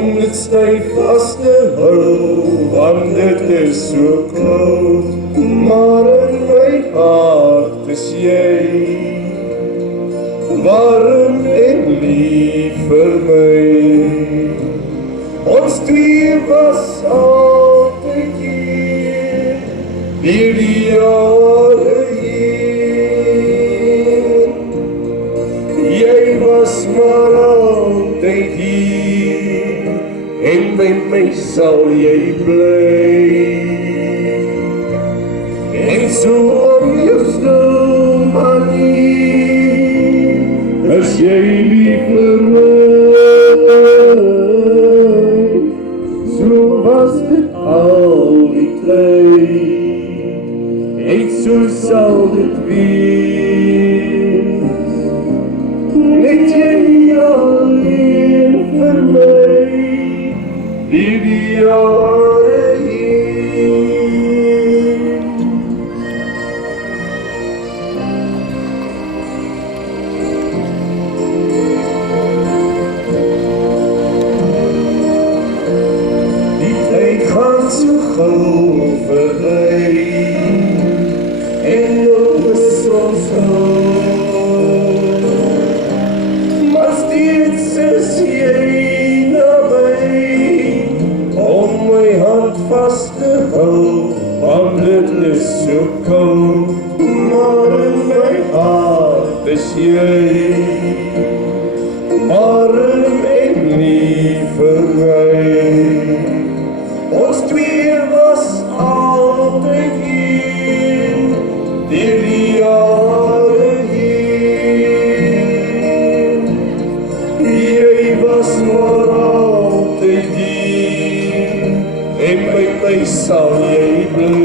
om dit styf vas te hou, want dit is so koud, maar in my hart is jy warm en lief vir my. Ons twee was altyd hier, deur die jare heen. Jy was maar altyd hier, en by my sal jy bly. En so om jou stil manier, is jy lief vir my. So was dit al die tyd, en so sal dit wees. Net jy alleen vir my, die jare heen. Die tyd gaan so gauw verby, en nou is ons maar steeds is jy naby, om my hand vast te hou, want dit is so koud, maar in my hart is jy warm en lief vir my. Ons twee was altyd hier, deur die jare heen. Jy was maar altyd hier, en by my sal jy bly.